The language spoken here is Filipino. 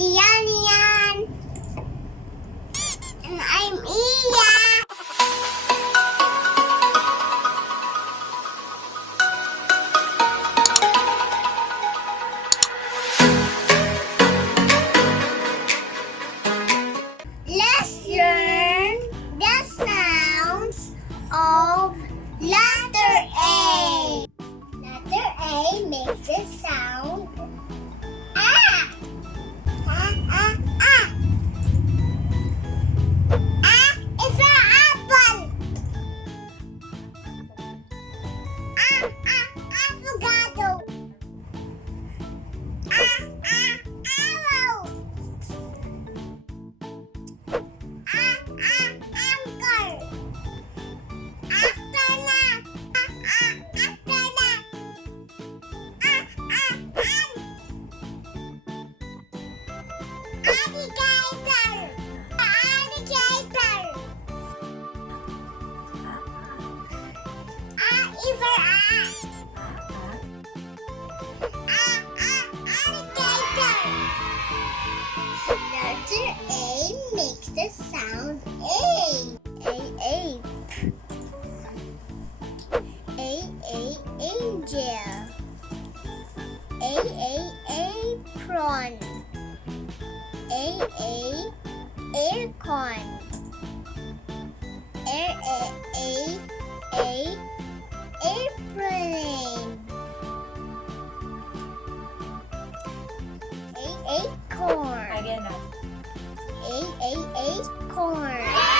Tiyan yan. And I'm Iya. Let's learn the sounds of letter A. Letter A makes the sound A. A. A is an apple. Avocado. Arrow. Anchor. Astronaut. Astronaut. Alligator. Alligator. Is for alligator. Letter A makes the sound A. Ape. Angel. Apron. Aircon. Airplane. Acorn. Again na. Acorn.